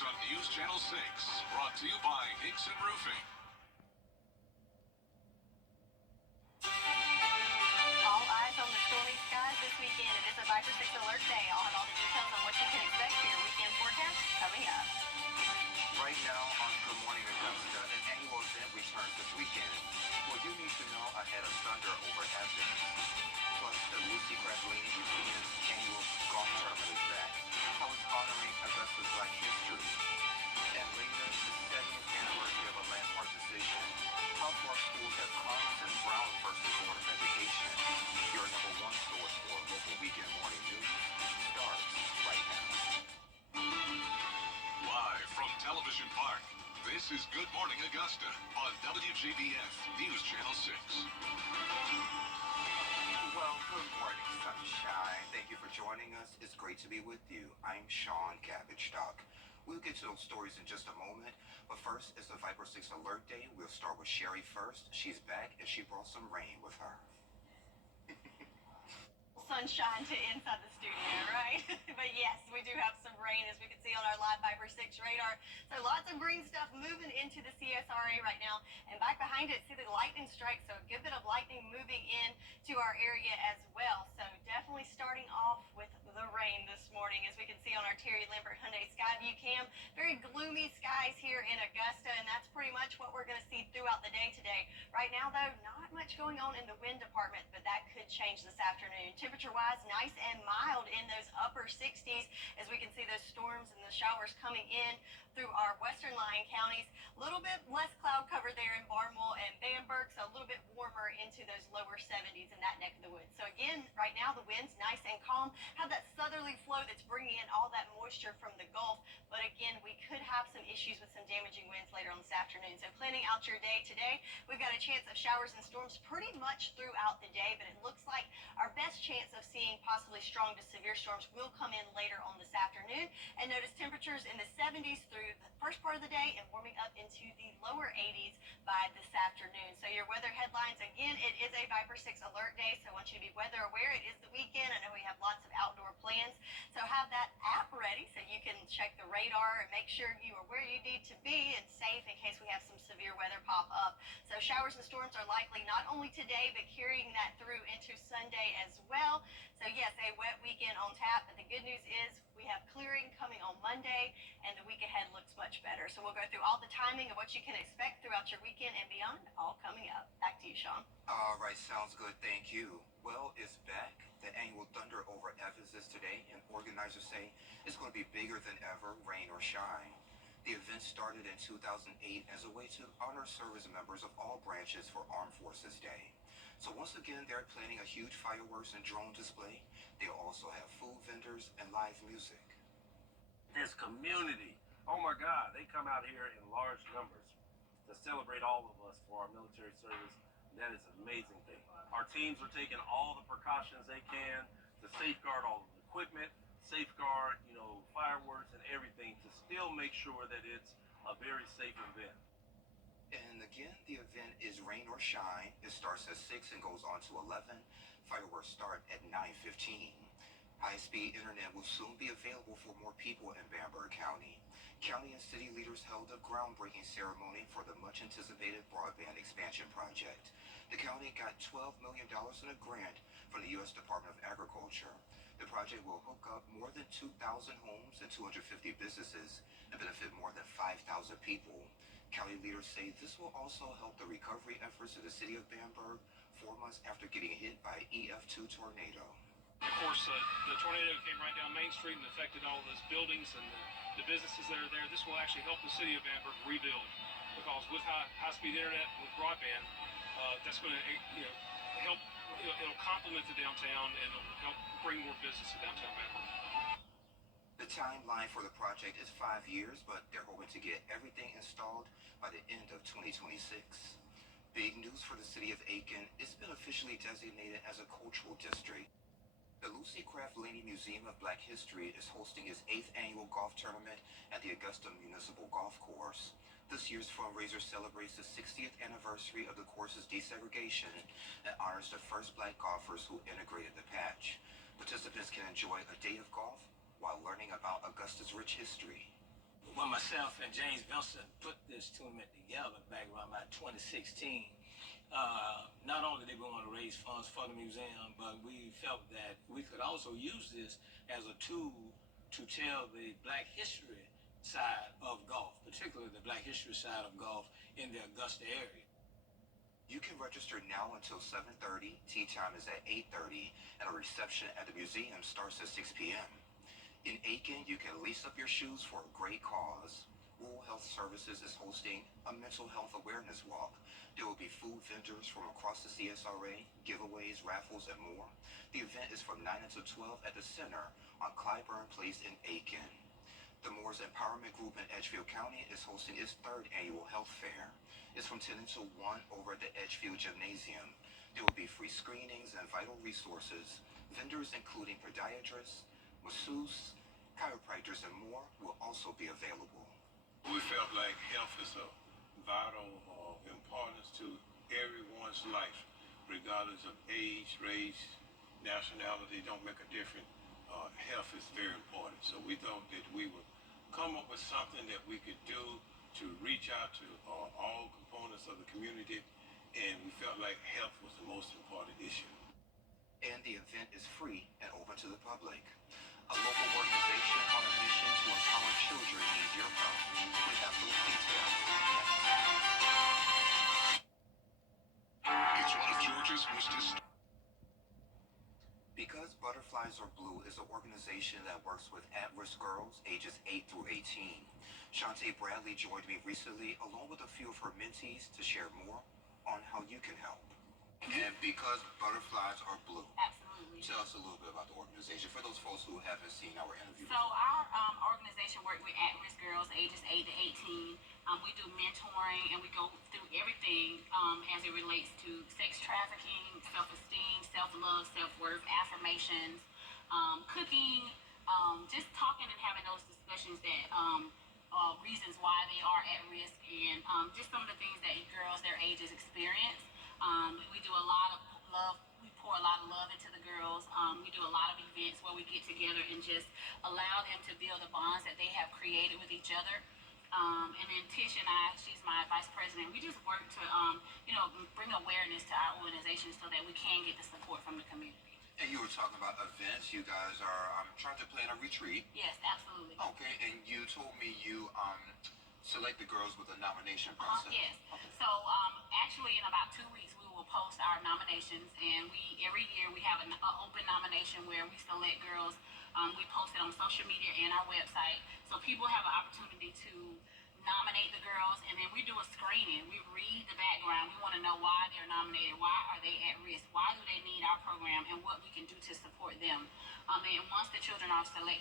Sports on News Channel 6. Brought to you by Nixon Roofing. All eyes on the stormy skies this weekend. It is a Viper 6 alert day. I'll have all the details on what you can expect for your weekend forecast coming up. Right now on Good Morning Augusta, an annual event returns this weekend. What you need to know ahead of Thunder over Athens. Plus, the Lucy Craftellini Museum's annual golf tournament is back. How it's honoring Augusta's Black history. And later, the 70th anniversary of a landmark decision. How far schools have come since Brown versus Board of Education. Your number one source for local weekend morning news starts right now. Live from Television Park, this is Good Morning Augusta on WJBF News Channel 6. Well, good morning, sunshine. Thank you for joining us. It's great to be with you. I'm Sean Cabbage-Stock. We'll get to those stories in just a moment, but first, it's the Viper 6 Alert Day. We'll start with Sherry first. She's back, and she brought some rain with her. Sunshine to inside the studio, right? But yes, we do have some rain, as we can see on our live Viper 6 radar. So lots of green stuff moving into the CSRA right now. And back behind it, see the lightning strike. So a good bit of lightning moving in to our area as well. So definitely starting off with the rain this morning, as we can see on our Terry Lambert Hyundai Skyview cam. Very gloomy skies here in Augusta, and that's pretty much what we're going to see throughout the day today. Right now, though, not much going on in the wind department, but that could change this afternoon. Temperature-wise, nice and mild in those upper 60s, as we can see those storms and the showers coming in through our western lying counties. A little bit less cloud cover there in Barnwell and Bamberg, so a little bit warmer into those lower 70s in that neck of the woods. So again, right now the wind's nice and calm. Have that southerly flow that's bringing in all that moisture from the Gulf, but again, we could have some issues with some damaging winds later on this afternoon. So planning out your day today, we've got a chance of showers and storms pretty much throughout the day, but it looks like our best chance of seeing possibly strong to severe storms will come in later on this afternoon. And notice temperatures in the 70s through the first part of the day and warming up into the lower 80s by this afternoon. So your weather headlines, again, it is a Viper 6 alert day, so I want you to be weather aware. It is the weekend. I know we have lots of outdoor plans, so have that app ready so you can check the radar and make sure you are where you need to be and safe in case we have some severe weather pop up. So showers and storms are likely not only today, but carrying that through into Sunday as well. So yes, a wet weekend on tap, but the good news is we have clearing coming on Monday, and the week ahead looks much better. So we'll go through all the timing of what you can expect throughout your weekend and beyond, all coming up. Back to you, Sean. All right, sounds good. Thank you. Well, it's back. The annual Thunder over Athens is today, and organizers say it's going to be bigger than ever, rain or shine. The event started in 2008 as a way to honor service members of all branches for Armed Forces Day. So once again, they're planning a huge fireworks and drone display. They'll also have food vendors and live music. This community, oh my God, they come out here in large numbers to celebrate all of us for our military service. That is an amazing thing. Our teams are taking all the precautions they can to safeguard all of the equipment, safeguard, fireworks and everything to still make sure that it's a very safe event. And again, the event is rain or shine. It starts at 6 and goes on to 11. Fireworks start at 9:15. High-speed internet will soon be available for more people in Bamberg County. County and city leaders held a groundbreaking ceremony for the much-anticipated broadband expansion project. The county got $12 million in a grant from the U.S. Department of Agriculture. The project will hook up more than 2,000 homes and 250 businesses and benefit more than 5,000 people. County leaders say this will also help the recovery efforts of the city of Bamberg 4 months after getting hit by an EF2 tornado. Of course, the tornado came right down Main Street and affected all those buildings and the businesses that are there. This will actually help the city of Bamberg rebuild, because with high-speed internet, with broadband, that's going to help. It'll complement the downtown and it'll help bring more business to downtown Bamberg. The timeline for the project is 5 years, but they're hoping to get everything installed by the end of 2026. Big news for the city of Aiken. It's been officially designated as a cultural district. The Lucy Craftellini Museum of Black History is hosting its 8th annual golf tournament at the Augusta Municipal Golf Course. This year's fundraiser celebrates the 60th anniversary of the course's desegregation and honors the first black golfers who integrated the patch. Participants can enjoy a day of golf while learning about Augusta's rich history. when myself and James Vincent put this tournament together back around about 2016, not only did we want to raise funds for the museum, but we felt that we could also use this as a tool to tell the Black history side of golf, particularly the Black history side of golf in the Augusta area. You can register now until 7:30. Tea time is at 8:30, and a reception at the museum starts at 6 p.m. In Aiken, you can lace up your shoes for a great cause. Rural Health Services is hosting a mental health awareness walk. There will be food vendors from across the CSRA, giveaways, raffles, and more. The event is from 9 until 12 at the center on Clyburn Place in Aiken. The Moores Empowerment Group in Edgefield County is hosting its 3rd annual health fair. It's from 10 until 1 over at the Edgefield Gymnasium. There will be free screenings and vital resources. Vendors including podiatrists, masseuse, chiropractors, and more will also be available. We felt like health is a vital importance to everyone's life, regardless of age, race, nationality, don't make a difference. Health is very important. So we thought that we would come up with something that we could do to reach out to all components of the community, and we felt like health was the most important issue. And the event is free and open to the public. A local organization on a mission to empower children needs your help. We have those details. It's one of Georgia's most historic. Because Butterflies Are Blue is an organization that works with at-risk girls ages 8 through 18. Shantae Bradley joined me recently along with a few of her mentees to share more on how you can help. And because Butterflies Are Blue, Absolutely. tell us a little bit about the organization for those folks who haven't seen our interview. So our organization works with at-risk girls ages 8 to 18. We do mentoring and we go through everything as it relates to sex trafficking, self-esteem, self-love, self-worth, affirmations, cooking, just talking and having those discussions that reasons why they are at risk and just some of the things that girls their ages experience. We do a lot of love. We pour a lot of love into the girls. We do a lot of events where we get together and just allow them to build the bonds that they have created with each other. And then Tish and I, she's my vice president, we just work to, bring awareness to our organization so that we can get the support from the community. And you were talking about events. You guys are trying to plan a retreat. Yes, absolutely. Okay, and you told me you select the girls with a nomination process. Yes. Okay. So actually in about 2 weeks we will post our nominations, and every year we have an open nomination where we select girls. We post it on social media and our website, so people have an opportunity to nominate the girls, and then we do a screening. We read the background. We want to know why they're nominated, why are they at risk, why do they need our program, and what we can do to support them. And once the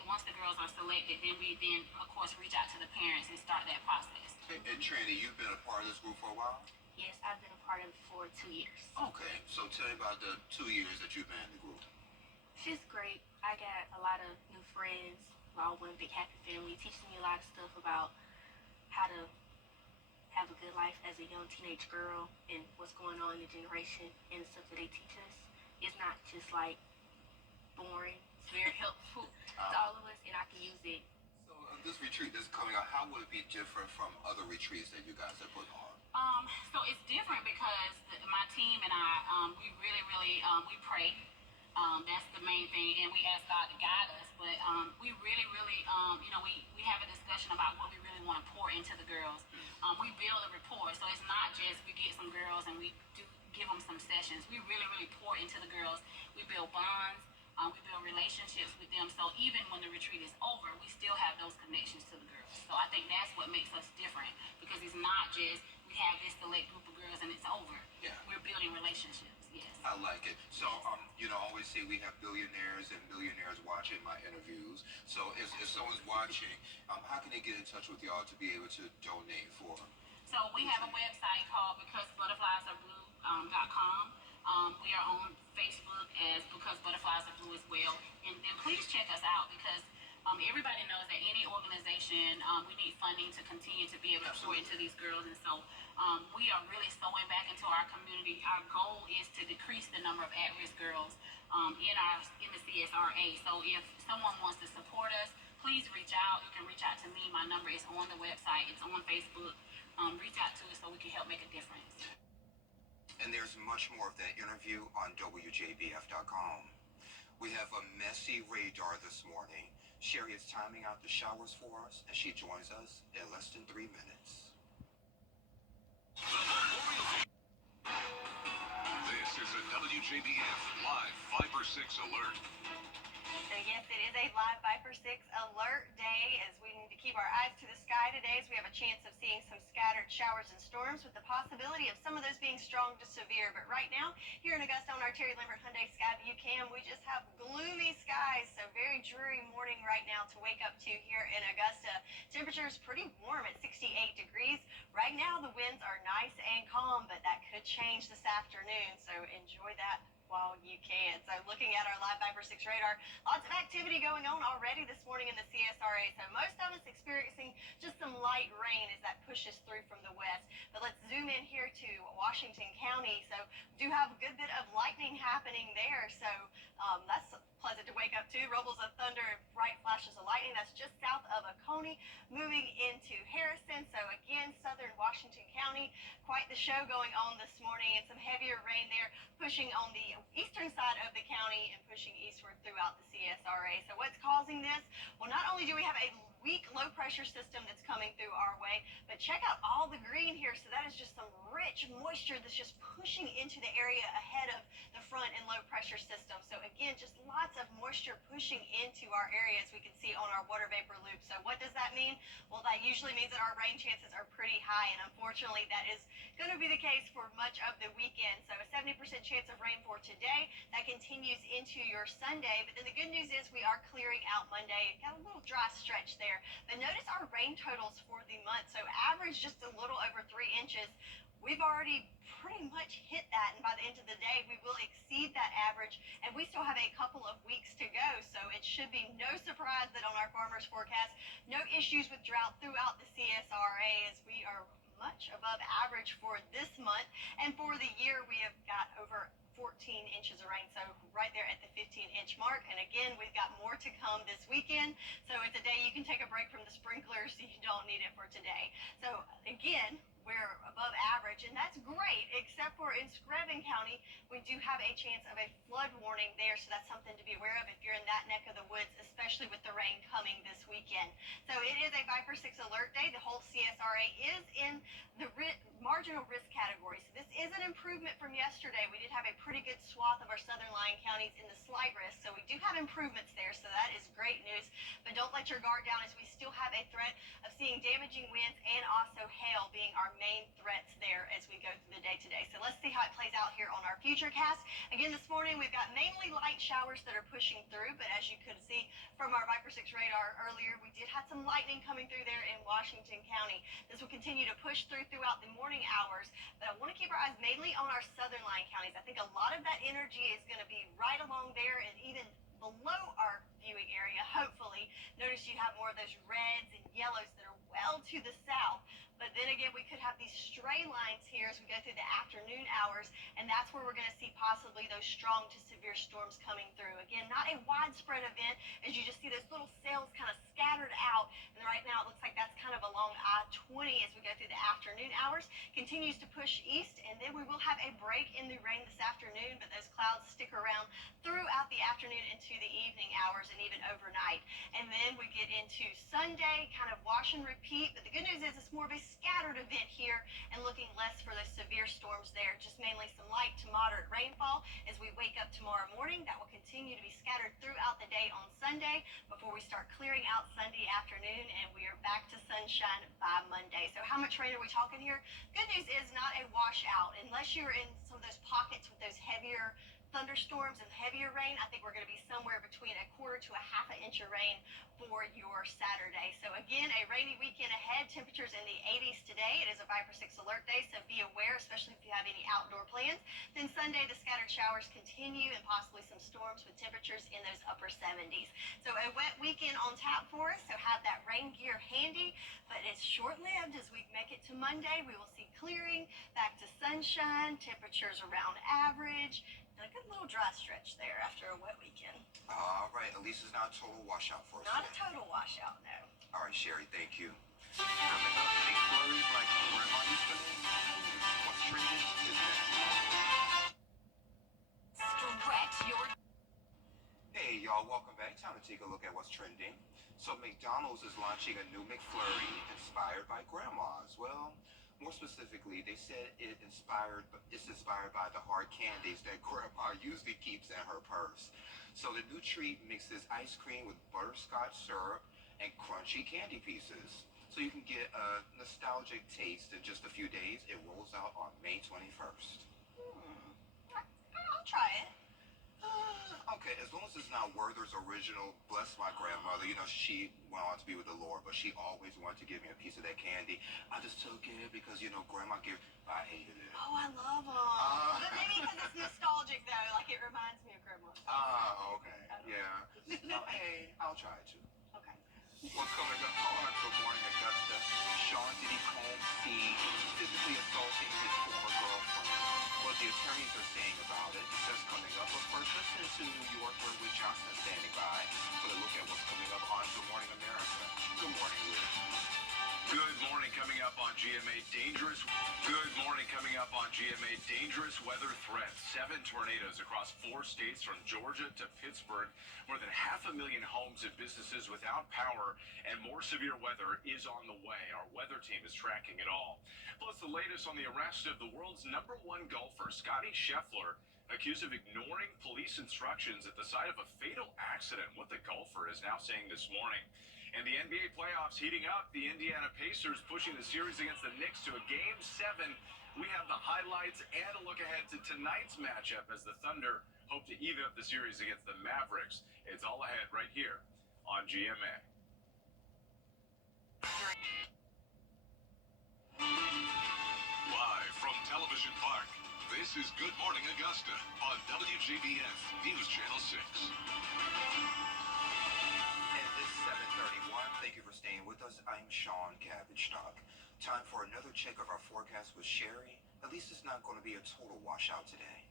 once the girls are selected, then we of course reach out to the parents and start that process. And Trini, you've been a part of this group for a while? Yes, I've been a part of it for 2 years. Okay, so tell me about the 2 years that you've been in the group. It's just great. I got a lot of new friends. We're all one big happy family. It teaches me a lot of stuff about how to have a good life as a young teenage girl and what's going on in the generation and the stuff that they teach us. It's not just like boring. It's very helpful to all of us, and I can use it. So this retreat that's coming out, how will it be different from other retreats that you guys have put on? So it's different because my team and I, we really, we pray. That's the main thing, and we ask God to guide us. But we really, we have a discussion about what we really want to pour into the girls. We build a rapport, so it's not just we get some girls and we do give them some sessions. We really pour into the girls. We build bonds. We build relationships with them. So even when the retreat is over, we still have those connections to the girls. So I think that's what makes us different, because it's not just we have this select group of girls and it's over. Yeah. We're building relationships. Yes. I like it. So, I always say we have billionaires and millionaires watching my interviews. So if someone's watching, how can they get in touch with y'all to be able to donate for? So we have a website called BecauseButterfliesAreBlue.com. We are on Facebook as Because Butterflies Are Blue as well. And please check us out, because everybody knows that any organization, we need funding to continue to be able to pour into these girls. And so we are really sewing back into our community. Our goal is to decrease the number of at-risk girls in the CSRA. So if someone wants to support us, please reach out. You can reach out to me. My number is on the website. It's on Facebook. Reach out to us so we can help make a difference. And there's much more of that interview on WJBF.com. We have a messy radar this morning. Sherry is timing out the showers for us, and she joins us in less than 3 minutes. This is a WJBF Live 5 or 6 alert. So yes, it is a live Viper 6 alert day as we need to keep our eyes to the sky today as we have a chance of seeing some scattered showers and storms with the possibility of some of those being strong to severe. But right now, here in Augusta on our Terry Lambert Hyundai Skyview Cam, we just have gloomy skies. So very dreary morning right now to wake up to here in Augusta. Temperature is pretty warm at 68 degrees. Right now, the winds are nice and calm, but that could change this afternoon. So enjoy that while you can. So looking at our live Viper 6 radar, lots of activity going on already this morning in the CSRA. So most of us experiencing just some light rain as that pushes through from the west. But let's zoom in here to Washington County. So we do have a good bit of lightning happening there. So that's pleasant to wake up to. Rumbles of thunder, bright flashes of lightning. That's just south of Oconee, moving into Harrison. So again, southern Washington County, quite the show going on this morning, and some heavier rain there pushing on the eastern side of the county and pushing eastward throughout the CSRA. So what's causing this? Well, not only do we have a weak low pressure system that's coming through our way, but check out all the green here. So that is just some rich moisture that's just pushing into the area ahead of the front and low pressure system. So again, just lots of moisture pushing into our area as we can see on our water vapor loop. So what does that mean? Well, that usually means that our rain chances are pretty high, and unfortunately that is going to be the case for much of the weekend. So a 70% chance of rain for today. That continues into your Sunday, but then the good news is we are clearing out Monday. Got a little dry stretch there. But notice our rain totals for the month. So average just a little over 3 inches. We've already pretty much hit that, and by the end of the day, we will exceed that average, and we still have a couple of weeks to go. So it should be no surprise that on our farmers forecast, no issues with drought throughout the CSRA as we are much above average for this month, and for the year we have got over 14 inches of rain, so right there at the 15-inch mark. And again, we've got more to come this weekend, so it's a day you can take a break from the sprinklers. You don't need it for today. So again, we're above average, and that's great, except for in Screven County, we do have a chance of a flood warning there, so that's something to be aware of if you're in that neck of the woods, especially with the rain coming this weekend. So it is a Viper 6 alert day. The whole CSRA is in the marginal risk category, so this is an improvement from yesterday. We did have a pretty good swath of our southern lying counties in the slight risk, so we do have improvements there, so that is great news. But don't let your guard down as we still have a threat of seeing damaging winds and also hail being our main threats there as we go through the day today. So let's see how it plays out here on our futurecast. Again, this morning we've got mainly light showers that are pushing through, but as you could see from our Viper 6 radar earlier, we did have some lightning coming through there in Washington County. This will continue to push through throughout the morning hours, but I want to keep our eyes mainly on our southern lying counties. I think a lot of that energy is going to be right along there and even below our viewing area, hopefully. Notice you have more of those reds and yellows that are well to the south. But then again, we could have these stray lines here as we go through the afternoon hours, and that's where we're going to see possibly those strong to severe storms coming through. Again, not a widespread event, as you just see those little cells kind of scattered out, and right now it looks like that's kind of along I-20 as we go through the afternoon hours. Continues to push east, and then we will have a break in the rain this afternoon, but those clouds stick around throughout the afternoon into the evening hours and even overnight. And then we get into Sunday, kind of wash and repeat, but the good news is it's more of a scattered event here and looking less for those severe storms there, just mainly some light to moderate rainfall as we wake up tomorrow morning. That will continue to be scattered throughout the day on Sunday before we start clearing out Sunday afternoon, and we are back to sunshine by Monday. So how much rain are we talking here? Good news is not a washout unless you're in some of those pockets with those heavier thunderstorms and heavier rain. I think we're going to be somewhere between a quarter to a half an inch of rain for your Saturday. So again, a rainy weekend ahead. Temperatures in the 80s today. It is a Viper 6 alert day, so be aware, especially if you have any outdoor plans. Then Sunday, the scattered showers continue and possibly some storms with temperatures in those upper 70s. So a wet weekend on tap for us, so have that rain gear handy, but it's short-lived as we make it to Monday. We will see clearing, back to sunshine, temperatures around average. And a good little dry stretch there after a wet weekend. All right, at least it's not a total washout for us. Not a yet. total washout, no. All right, Sherry, thank you. Coming up, big flurries like Grandma used to make. What's trending is next. Stretch your. Hey, y'all, welcome back. Time to take a look at what's trending. So McDonald's is launching a new McFlurry inspired by grandmas. Well, more specifically, they said it's inspired by the hard candies that grandma usually keeps in her purse. So the new treat mixes ice cream with butterscotch syrup and crunchy candy pieces. So you can get a nostalgic taste in just a few days. It rolls out on May 21st. I'll try it. Okay, as long as it's not Werther's original, bless my grandmother. You know, she went on to be with the Lord, but she always wanted to give me a piece of that candy. I just took it because, you know, grandma gave, I hated it. Oh, I love them. But maybe because it's nostalgic, though. Like, it reminds me of grandma. Okay. Yeah. Oh, hey, I'll try it too. Okay. What's coming up on Good Morning Augusta? Sean Diddy Combs seen physically assaulting his former girlfriend. What the attorneys are saying about it. That's coming up. But first, listen to New Yorker Whit Johnson standing by for a look at what's coming up on Good Morning America. Good morning, Whit. Good morning, coming up on GMA Dangerous. Good morning, coming up on GMA Dangerous weather threats. 7 tornadoes across 4 states from Georgia to Pittsburgh. More than 500,000 homes and businesses without power, and more severe weather is on the way. Our weather team is tracking it all. Plus, the latest on the arrest of the world's #1 golfer, Scotty Scheffler, accused of ignoring police instructions at the site of a fatal accident. What the golfer is now saying this morning. And the NBA playoffs heating up. The Indiana Pacers pushing the series against the Knicks to a Game 7. We have the highlights and a look ahead to tonight's matchup as the Thunder hope to even up the series against the Mavericks. It's all ahead right here on GMA. Live from Television Park, this is Good Morning Augusta on WJBF News Channel 6. Thank you for staying with us. I'm Sean Cabbage-Stock. Time for another check of our forecast with Sherry. At least it's not going to be a total washout today.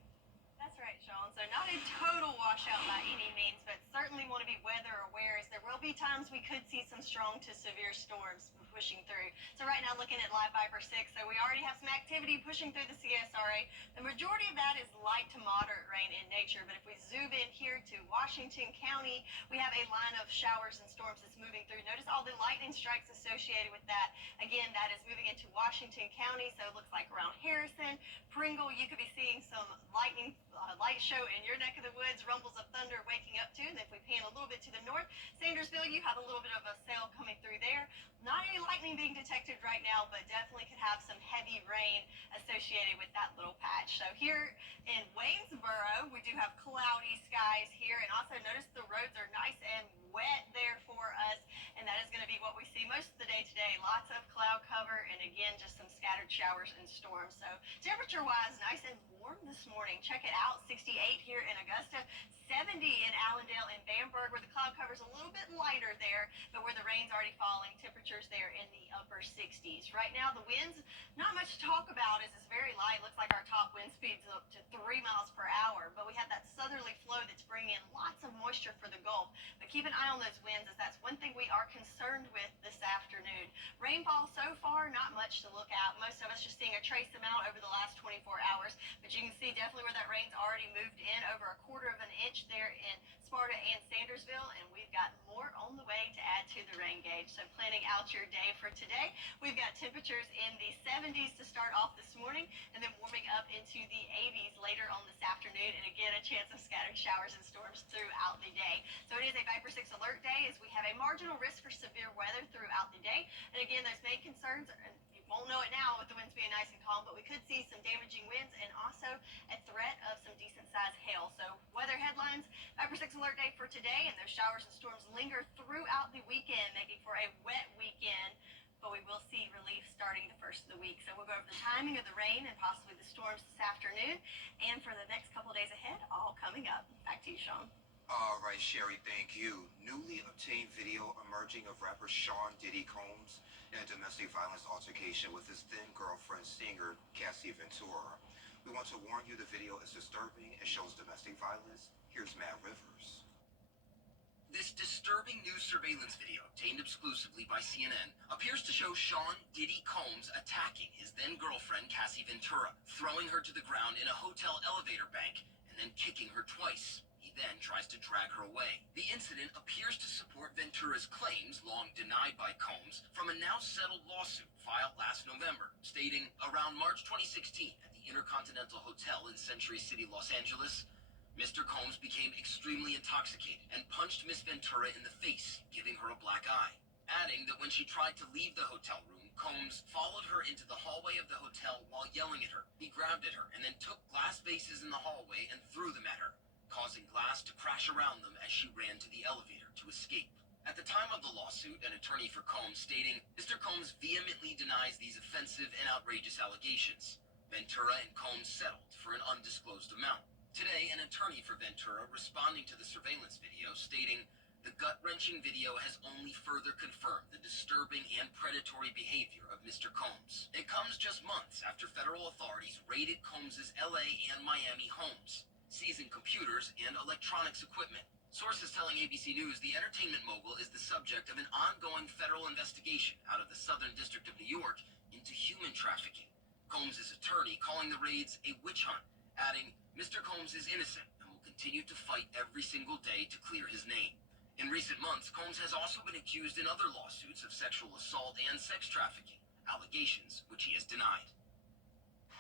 That's right, Sean. So not a total washout by any means, but certainly want to be weather aware as there will be times we could see some strong to severe storms pushing through. So right now looking at Live Viper 6, so we already have some activity pushing through the CSRA. The majority of that is light to moderate rain in nature, but if we zoom in here to Washington County, we have a line of showers and storms that's moving through. Notice all the lightning strikes associated with that. Again, that is moving into Washington County, so it looks like around Harrison, Pringle, you could be seeing some lightning light show in your neck of the woods, rumbles of thunder waking up to. And if we pan a little bit to the north, Sandersville, you have a little bit of a sail coming through there. Not any lightning being detected right now, but definitely could have some heavy rain associated with that little patch. So here in Waynesboro, we do have cloudy skies here, and also notice the roads are nice and wet there for us, and that is going to be what we see most of the day today. Lots of cloud cover, and again, just some scattered showers and storms. So temperature-wise, nice and warm this morning. Check it out, 68 here in Augusta, 70 in Allendale and Bamberg, where the cloud cover's a little bit lighter there, but where the rain's already falling, temperatures there in the upper 60s. Right now, the winds, not much to talk about as it's very light. Looks like our top wind speed's up to 3 miles per hour, but we have that southerly flow that's bringing in lots of moisture for the Gulf. But keep an eye on those winds, as that's one thing we are concerned with this afternoon. Rainfall so far, not much to look at. Most of us just seeing a trace amount over the last 24 hours, but you can see definitely where that rain's already moved in, over 1/4 of an inch there in Sparta and Sandersville, and we've got more on the way to add to the rain gauge. So planning out your day for today, we've got temperatures in the 70s to start off this morning, and then warming up into the 80s later on this afternoon, and again, a chance of scattered showers and storms throughout the day. So it is a Viper 6 alert day, as we have a marginal risk for severe weather throughout the day. And again, those main concerns are, won't know it now with the winds being nice and calm, but we could see some damaging winds and also a threat of some decent sized hail. So weather headlines, Viper 6 alert day for today, and those showers and storms linger throughout the weekend, making for a wet weekend, but we will see relief starting the first of the week. So we'll go over the timing of the rain and possibly the storms this afternoon, and for the next couple days ahead, all coming up. Back to you, Sean. All right, Sherry, thank you. Newly obtained video emerging of rapper Sean Diddy Combs in a domestic violence altercation with his then girlfriend, singer Cassie Ventura. We want to warn you the video is disturbing and shows domestic violence. Here's Matt Rivers. This disturbing news surveillance video, obtained exclusively by CNN, appears to show Sean Diddy Combs attacking his then-girlfriend Cassie Ventura, throwing her to the ground in a hotel elevator bank, and then kicking her twice. He then tries to drag her away. The incident appears to support Ventura's claims, long denied by Combs, from a now-settled lawsuit filed last November, stating, around March 2016, at the Intercontinental Hotel in Century City, Los Angeles, Mr. Combs became extremely intoxicated and punched Miss Ventura in the face, giving her a black eye. Adding that when she tried to leave the hotel room, Combs followed her into the hallway of the hotel while yelling at her. He grabbed at her and then took glass vases in the hallway and threw them at her, causing glass to crash around them as she ran to the elevator to escape. At the time of the lawsuit, an attorney for Combs stating, Mr. Combs vehemently denies these offensive and outrageous allegations. Ventura and Combs settled for an undisclosed amount. Today, an attorney for Ventura responding to the surveillance video stating, the gut-wrenching video has only further confirmed the disturbing and predatory behavior of Mr. Combs. It comes just months after federal authorities raided Combs' LA and Miami homes, seizing computers and electronics equipment. Sources telling ABC News the entertainment mogul is the subject of an ongoing federal investigation out of the Southern District of New York into human trafficking. Combs' attorney calling the raids a witch hunt, adding, Mr. Combs is innocent and will continue to fight every single day to clear his name. In recent months, Combs has also been accused in other lawsuits of sexual assault and sex trafficking, allegations which he has denied.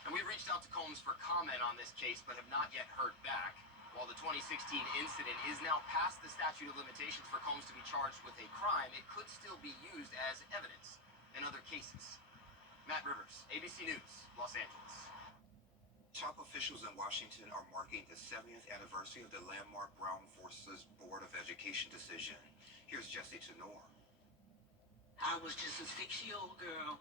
And we've reached out to Combs for comment on this case, but have not yet heard back. While the 2016 incident is now past the statute of limitations for Combs to be charged with a crime, it could still be used as evidence in other cases. Matt Rivers, ABC News, Los Angeles. Top officials in Washington are marking the 70th anniversary of the landmark Brown Forces Board of Education decision. Here's Jesse Tenor. I was just a 6-year-old girl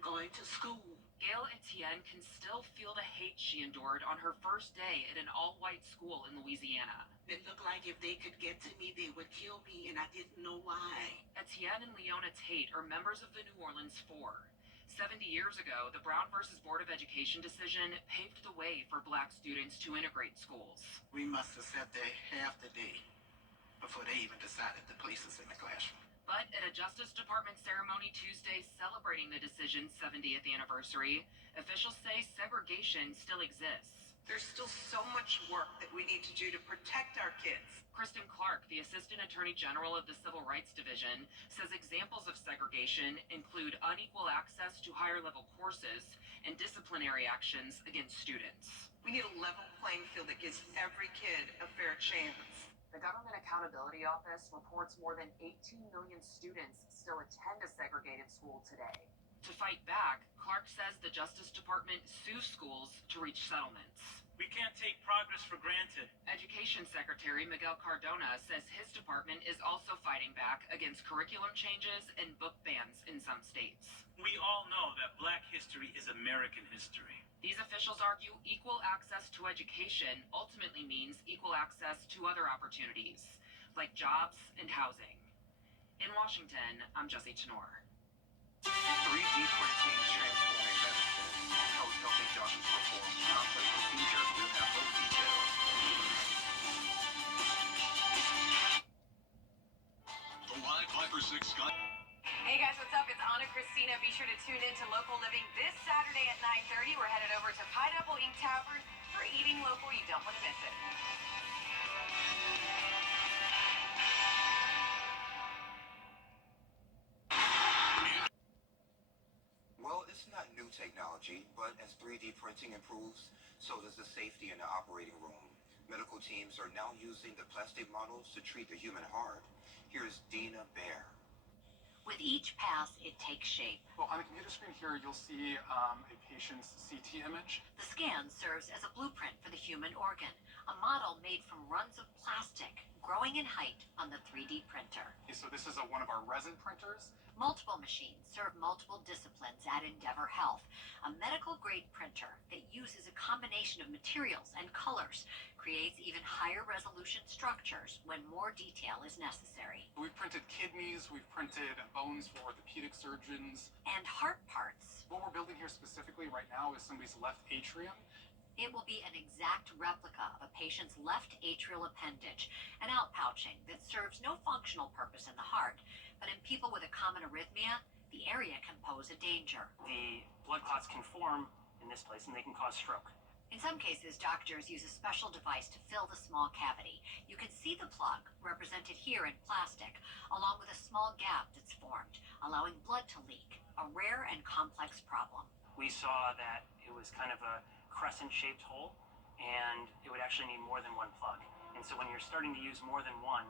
going to school. Gail Etienne can still feel the hate she endured on her first day at an all-white school in Louisiana. It looked like if they could get to me, they would kill me, and I didn't know why. Etienne and Leona Tate are members of the New Orleans Four. 70 years ago, the Brown versus Board of Education decision paved the way for black students to integrate schools. We must have sat there half the day before they even decided to place us in the classroom. But at a Justice Department ceremony Tuesday celebrating the decision's 70th anniversary, officials say segregation still exists. There's still so much work that we need to do to protect our kids. Kristen Clark, the Assistant Attorney General of the Civil Rights Division, says examples of segregation include unequal access to higher-level courses and disciplinary actions against students. We need a level playing field that gives every kid a fair chance. The Government Accountability Office reports more than 18 million students still attend a segregated school today. To fight back, Clark says the Justice Department sues schools to reach settlements. We can't take progress for granted. Education Secretary Miguel Cardona says his department is also fighting back against curriculum changes and book bans in some states. We all know that Black history is American history. These officials argue equal access to education ultimately means equal access to other opportunities, like jobs and housing. In Washington, I'm Jesse Tenor. 3D printing transforming medicine. How it's helping doctors perform complex procedures. We'll have those details. The live 5 for 6 Scott. Hey guys, what's up? It's Anna Christina. Be sure to tune in to Local Living this Saturday at 9:30. We're headed over to Pineapple Ink Tavern for eating local. You don't want to miss it. Well, it's not new technology, but as 3D printing improves, so does the safety in the operating room. Medical teams are now using the plastic models to treat the human heart. Here's Dina Bear. With each pass, it takes shape. Well, on the computer screen here, you'll see a patient's CT image. The scan serves as a blueprint for the human organ, a model made from runs of plastic, growing in height on the 3D printer. So this is one of our resin printers. Multiple machines serve multiple disciplines at Endeavor Health, a medical-grade printer that uses a combination of materials and colors, creates even higher resolution structures when more detail is necessary. We've printed kidneys, we've printed bones for orthopedic surgeons. And heart parts. What we're building here here specifically right now is somebody's left atrium. It will be an exact replica of a patient's left atrial appendage, an outpouching that serves no functional purpose in the heart. But in people with a common arrhythmia, the area can pose a danger. The blood clots can form in this place and they can cause stroke. In some cases, doctors use a special device to fill the small cavity. You can see the plug, represented here in plastic, along with a small gap that's formed, allowing blood to leak, a rare and complex problem. We saw that it was kind of a crescent-shaped hole, and it would actually need more than one plug. And so when you're starting to use more than one,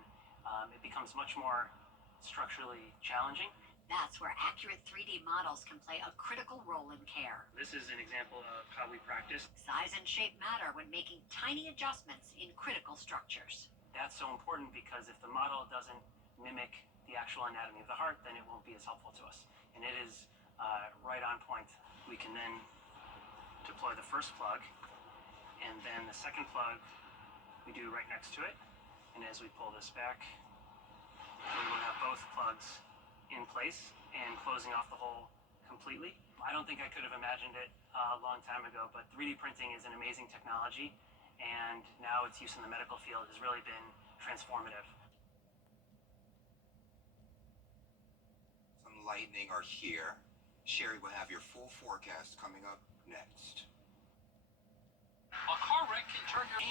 it becomes much more structurally challenging. That's where accurate 3D models can play a critical role in care. This is an example of how we practice. Size and shape matter when making tiny adjustments in critical structures. That's so important because if the model doesn't mimic the actual anatomy of the heart, then it won't be as helpful to us. And it is right on point. We can then deploy the first plug, and then the second plug we do right next to it. And as we pull this back, we will have both plugs in place and closing off the hole completely. I don't think I could have imagined it a long time ago, but 3D printing is an amazing technology, and now its use in the medical field has really been transformative. Some lightning are here. Sherry will have your full forecast coming up next. A car wreck can turn your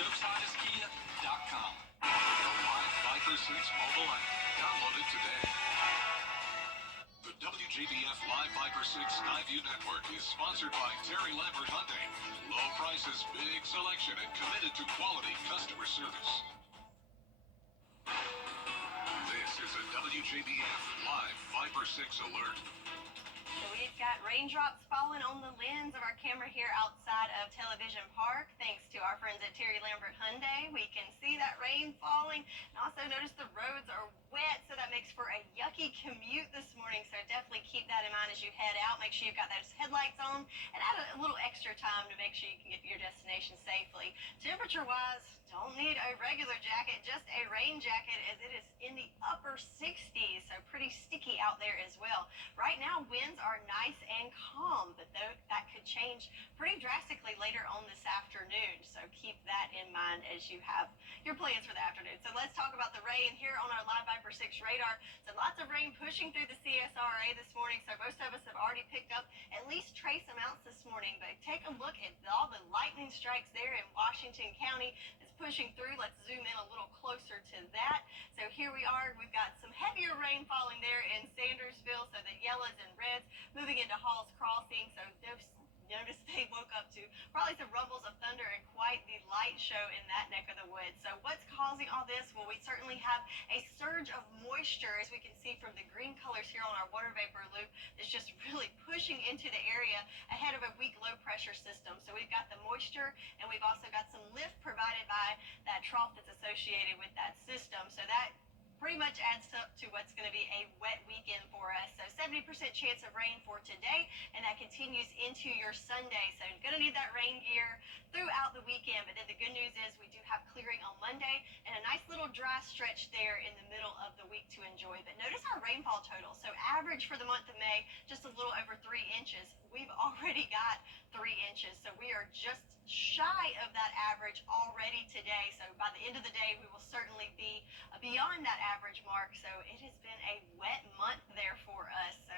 NoveSonisKia.com. The live Viper 6 mobile app. Download it today. The WJBF Live Viper 6 Skyview Network is sponsored by Terry Lambert Hyundai. Low prices, big selection, and committed to quality customer service. This is a WJBF Live Viper 6 alert. So we've got raindrops falling on the lens of our camera here outside of Television Park. Thanks to our friends at Terry Lambert Hyundai, we can see that rain falling. And also notice the roads are wet, so that makes for a yucky commute this morning. So definitely keep that in mind as you head out. Make sure you've got those headlights on and add a little extra time to make sure you can get to your destination safely. Temperature-wise, don't need a regular jacket, just a rain jacket, as it is in the upper 60s, so pretty sticky out there as well. Right now, winds are nice and calm, but that could change pretty drastically later on this afternoon, so keep that in mind as you have your plans for the afternoon. So let's talk about the rain here on our Live Viper 6 radar. So lots of rain pushing through the CSRA this morning, so most of us have already picked up at least trace amounts this morning, but take a look at all the lightning strikes there in Washington County. Pushing through. Let's zoom in a little closer to that. So here we are. We've got some heavier rain falling there in Sandersville. So the yellows and reds moving into Hall's Crossing. So notice they woke up to probably some rumbles of thunder and quite the light show in that neck of the woods. So what's causing all this? Well, we certainly have a surge of moisture, as we can see from the green colors here on our water vapor loop. It's just really pushing into the area ahead of a weak low pressure system. So we've got the moisture, and we've also got some lift provided by that trough that's associated with that system. So that pretty much adds up to what's going to be a wet weekend for us. So 70% chance of rain for today, and that continues into your Sunday. So you're going to need that rain gear throughout the weekend. But then the good news is we do have clearing on Monday and a nice little dry stretch there in the middle of the week to enjoy. But notice our rainfall total. So average for the month of May, just a little over 3 inches. We've already got 3 inches. So we are just shy of that average already today. So by the end of the day, we will certainly be beyond that average mark. So it has been a wet month there for us. So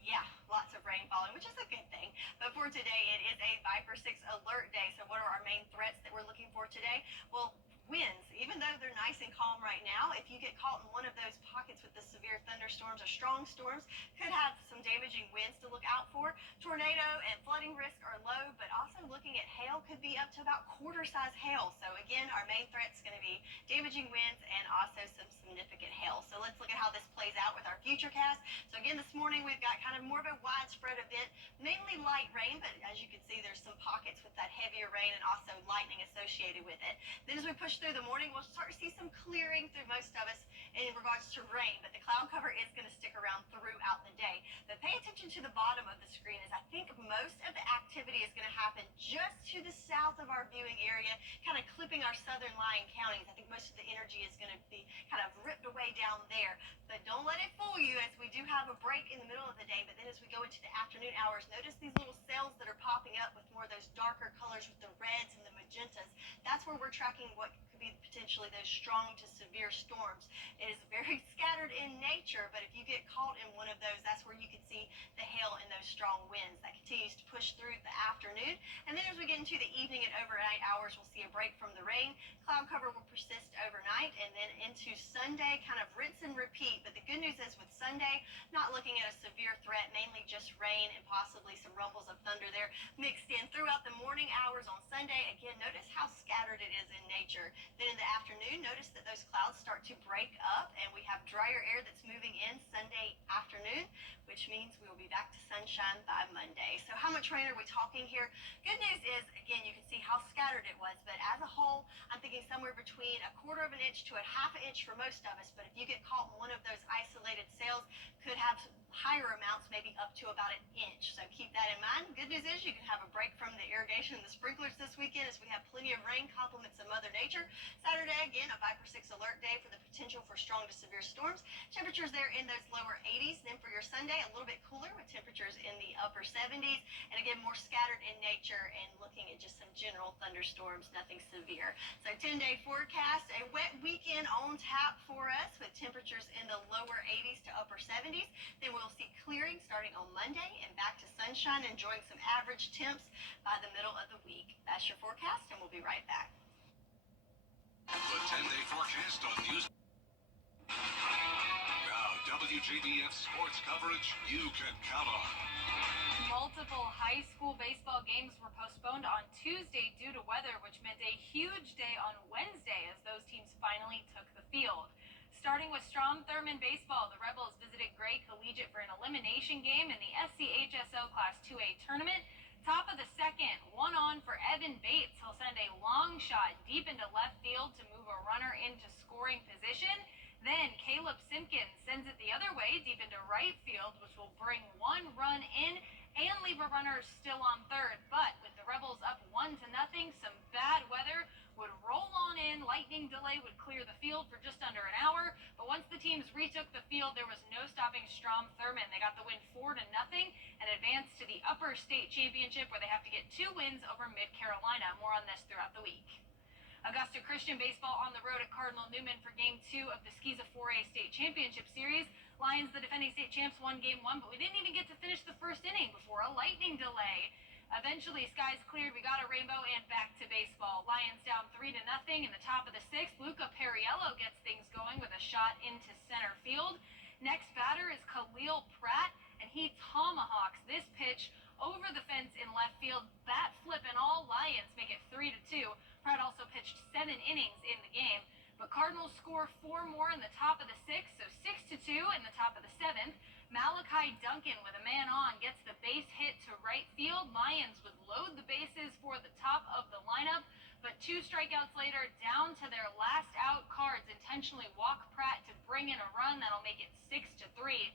yeah, lots of rain falling, which is a good thing. But for today, it is a Viper 6 alert day. So what are our main threats that we're looking for today? Well, winds, even though they're nice and calm right now, if you get caught in one of those pockets with the severe thunderstorms or strong storms, could have some damaging winds to look out for. Tornado and flooding risk are low, but also looking at hail could be up to about quarter-size hail. So again, our main threat is going to be damaging winds and also some significant hail. So let's look at how this plays out with our futurecast. So again, this morning we've got kind of more of a widespread event, mainly light rain, but as you can see, there's some pockets with that heavier rain and also lightning associated with it. Then as we push through the morning, we'll start to see some clearing through most of us in regards to rain, but the cloud cover is going to stick around throughout the day. But pay attention to the bottom of the screen as I I think most of the activity is going to happen just to the south of our viewing area, kind of clipping our southern lying counties. I think most of the energy is going to be kind of ripped away down there. But don't let it fool you, as we do have a break in the middle of the day. But then as we go into the afternoon hours, notice these little cells that are popping up with more of those darker colors with the reds and the magentas. That's where we're tracking what could be potentially those strong to severe storms. It is very scattered in nature, but if you get caught in one of those, that's where you can see the hail and those strong winds. That continues to push through the afternoon. And then as we get into the evening and overnight hours, we'll see a break from the rain. Cloud cover will persist overnight, and then into Sunday, kind of rinse and repeat. But the good news is with Sunday, not looking at a severe threat, mainly just rain and possibly some rumbles of thunder there mixed in throughout the morning hours on Sunday. Again, notice how scattered it is in nature. Then in the afternoon, notice that those clouds start to break up, and we have drier air that's moving in Sunday afternoon, which means we will be back to sunshine by Monday. So how much rain are we talking here? Good news is, again, you can see how scattered it was, but as a whole, I'm thinking somewhere between 1/4 of an inch to a 1/2 inch for most of us. But if you get caught in one of those isolated cells, could have higher amounts, maybe up to about 1 inch. So keep that in mind. Good news is you can have a break from the irrigation and the sprinklers this weekend, as we have plenty of rain, compliments of Mother Nature. Saturday, again, a Viper 6 alert day for the potential for strong to severe storms. Temperatures there in those lower 80s. Then for your Sunday, a little bit cooler with temperatures in the upper 70s. And again, more scattered in nature and looking at just some general thunderstorms, nothing severe. So 10-day forecast, a wet weekend on tap for us with temperatures in the lower 80s to upper 70s. Then we'll see clearing starting on Monday and back to sunshine, enjoying some average temps by the middle of the week. That's your forecast, and we'll be right back. The 10-day forecast on News. Now, WJBF sports coverage you can count on. Multiple high school baseball games were postponed on Tuesday due to weather, which meant a huge day on Wednesday as those teams finally took the field. Starting with Strom Thurmond baseball, the Rebels visited Gray Collegiate for an elimination game in the SCHSO Class 2A tournament. Top of the second, one on for Evan Bates. He'll send a long shot deep into left field to move a runner into scoring position. Then Caleb Simpkins sends it the other way deep into right field, which will bring one run in and leave a runner still on third. But with the Rebels up 1-0, some bad weather would roll on in. Lightning delay would clear the field for just under an hour. But once the teams retook the field, there was no stopping Strom Thurmond. They got the win 4-0 and advanced to the upper state championship, where they have to get 2 wins over Mid-Carolina. More on this throughout the week. Augusta Christian baseball on the road at Cardinal Newman for Game 2 of the Skeeza 4A State Championship Series. Lions, the defending state champs, won Game 1, but we didn't even get to finish the first inning before a lightning delay. Eventually, skies cleared, we got a rainbow, and back to baseball. Lions down 3-0 in the top of the 6th. Luca Perriello gets things going with a shot into center field. Next batter is Khalil Pratt, and he tomahawks this pitch over the fence in left field. Bat flip and all, Lions make it 3-2. Pratt also pitched 7 innings in the game. But Cardinals score 4 more in the top of the 6th, so 6-2 in the top of the 7th. Malachi Duncan with a man on gets the base hit to right field. Lions would load the bases for the top of the lineup, but 2 strikeouts later, down to their last out, Cards intentionally walk Pratt to bring in a run. That'll make it 6-3.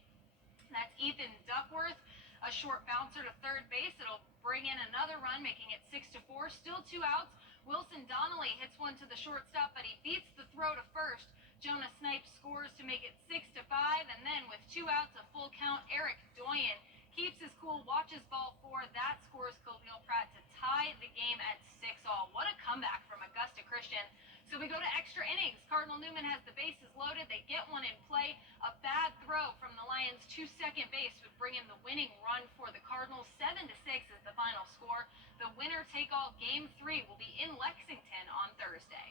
That's Ethan Duckworth, a short bouncer to third base. It'll bring in another run, making it 6-4. Still 2 outs. Wilson Donnelly hits one to the shortstop, but he beats the throw to first. Jonah Snipes scores to make it 6-5, and then with 2 outs, a full count, Eric Doyen keeps his cool, watches ball 4. That scores Khalil Pratt to tie the game at 6-all. What a comeback from Augusta Christian. So we go to extra innings. Cardinal Newman has the bases loaded. They get one in play. A bad throw from the Lions to second base would bring in the winning run for the Cardinals. 7-6 is the final score. The winner-take-all Game 3 will be in Lexington on Thursday.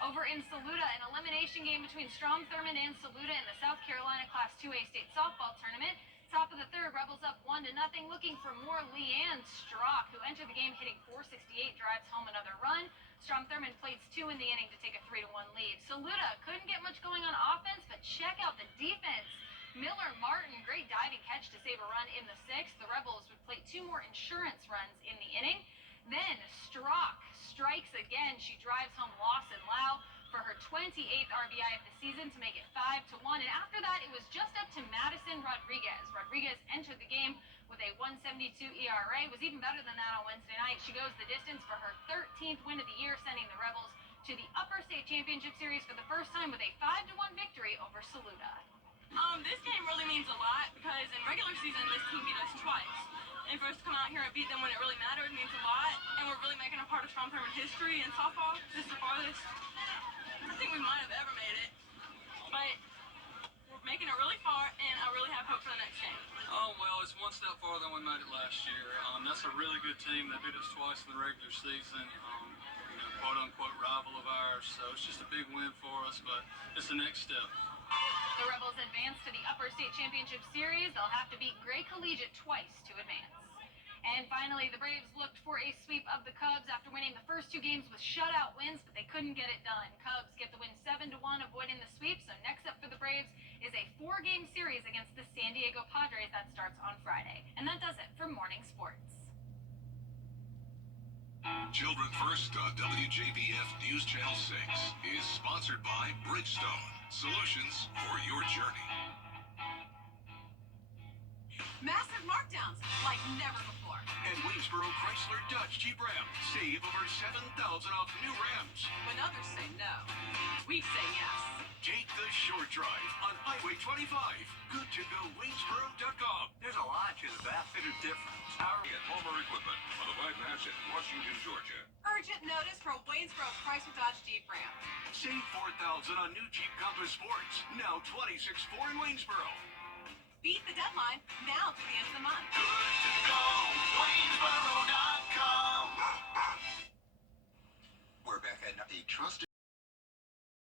Over in Saluda, an elimination game between Strom Thurmond and Saluda in the South Carolina Class 2A State Softball Tournament. Top of the 3rd, Rebels up 1-0, looking for more. Leanne Strock, who entered the game hitting .468, drives home another run. Strom Thurmond plates 2 in the inning to take a 3-1 lead. Saluda couldn't get much going on offense, but check out the defense. Miller Martin, great diving catch to save a run in the 6th. The Rebels would plate 2 more insurance runs in the inning. Then Strock strikes again. She drives home Lawson Lau. for her 28th RBI of the season to make it 5-1. And after that, it was just up to Madison Rodriguez. Rodriguez entered the game with a 1.72 ERA. Was even better than that on Wednesday night. She goes the distance for her 13th win of the year, sending the Rebels to the Upper State Championship Series for the first time with a 5-1 victory over Saluda. This game really means a lot because in regular season this team beat us twice. And for us to come out here and beat them when it really mattered means a lot. And we're really making a part of Strom Thurmond history in softball. This is the farthest I think we might have ever made it. But we're making it really far, and I really have hope for the next game. Oh, well, it's one step farther than we made it last year. That's a really good team. They beat us twice in the regular season. Quote-unquote rival of ours. So it's just a big win for us, but it's the next step. The Rebels advance to the Upper State Championship Series. They'll have to beat Gray Collegiate twice to advance. And finally, the Braves looked for a sweep of the Cubs after winning the first two games with shutout wins, but they couldn't get it done. Cubs get the win 7-1, avoiding the sweep. So next up for the Braves is a 4-game series against the San Diego Padres that starts on Friday. And that does it for Morning Sports. Children First on WJBF News Channel 6 is sponsored by Bridgestone, solutions for your journey. Massive markdowns like never before. And Waynesboro Chrysler Dodge Jeep Ram. Save over $7,000 off new Rams. When others say no, we say yes. Take the short drive on Highway 25. Good to go Waynesboro.com. There's a lot to the Bathfitter difference. At Palmer Equipment on the bypass in Washington, Georgia. Urgent notice from Waynesboro Chrysler Dodge Jeep Ram. Save $4,000 on new Jeep Compass Sports. Now 26.4 in Waynesboro. Beat the deadline now to the end of the month. Good to go Waynesboro.com. We're back at a trusted